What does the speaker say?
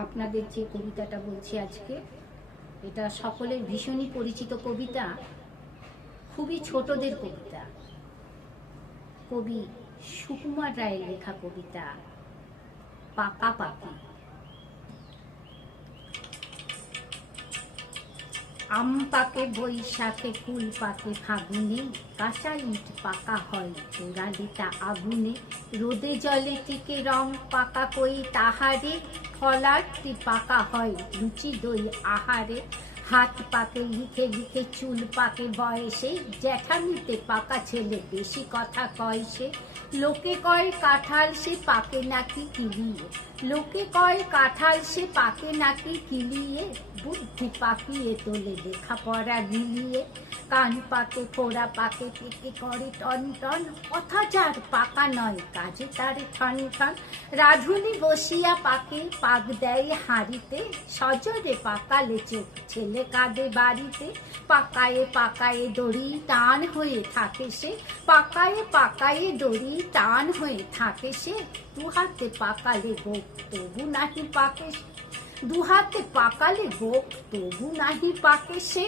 আপনাদের যে কবিতাটা বলছি আজকে, এটা সকলের ভীষণই পরিচিত কবিতা, খুবই ছোটদের কবিতা। কবি সুকুমার রায়ের লেখা কবিতা পাকাপাকি। আম পাকে বৈশাখে, কুল পাকে ফাগুনে, কাঁচা ইট পাকা হয় পোড়ালিটা আগুনে, রোদে জলে টিকে রং পাকা কই তাহারে, ফলারটি পাকা হয় লুচি দই আহারে, হাত পাকে লিখে লিখে চুল পাকে বয়সে, জ্যাঠামিতে পাকা ছেলে বেশি কথা কয় সে, লোকে কয় কাঁঠাল সে পাকে নাকি কিলিয়ে, লোকে কয় কাঁঠাল সে পাকে নাকি কিলিয়ে, বুদ্ধি পাকিয়ে তোলে লেখাপড়া গিলিয়ে, কান পাকে ফোড়া পাকে পেকে করে টন টন, কথা যার পাকা নয় কাজে তার ঠন ঠন, রাধুনি বসিয়া পাকে পাক দেয় হাঁড়িতে, সজরে পাকালে চোখ ছেলে কাঁদে বাড়িতে, পাকায়ে পাকায়ে দড়ি টান হয়ে থাকে সে, পাকায়ে পাকায়ে দড়ি টান হয়ে থাকে সে, দুহাতে পাকালে গোপ তবু নাহি পাকে, দুহাতে পাকালে গোপ তবু নাহি পাকে সে।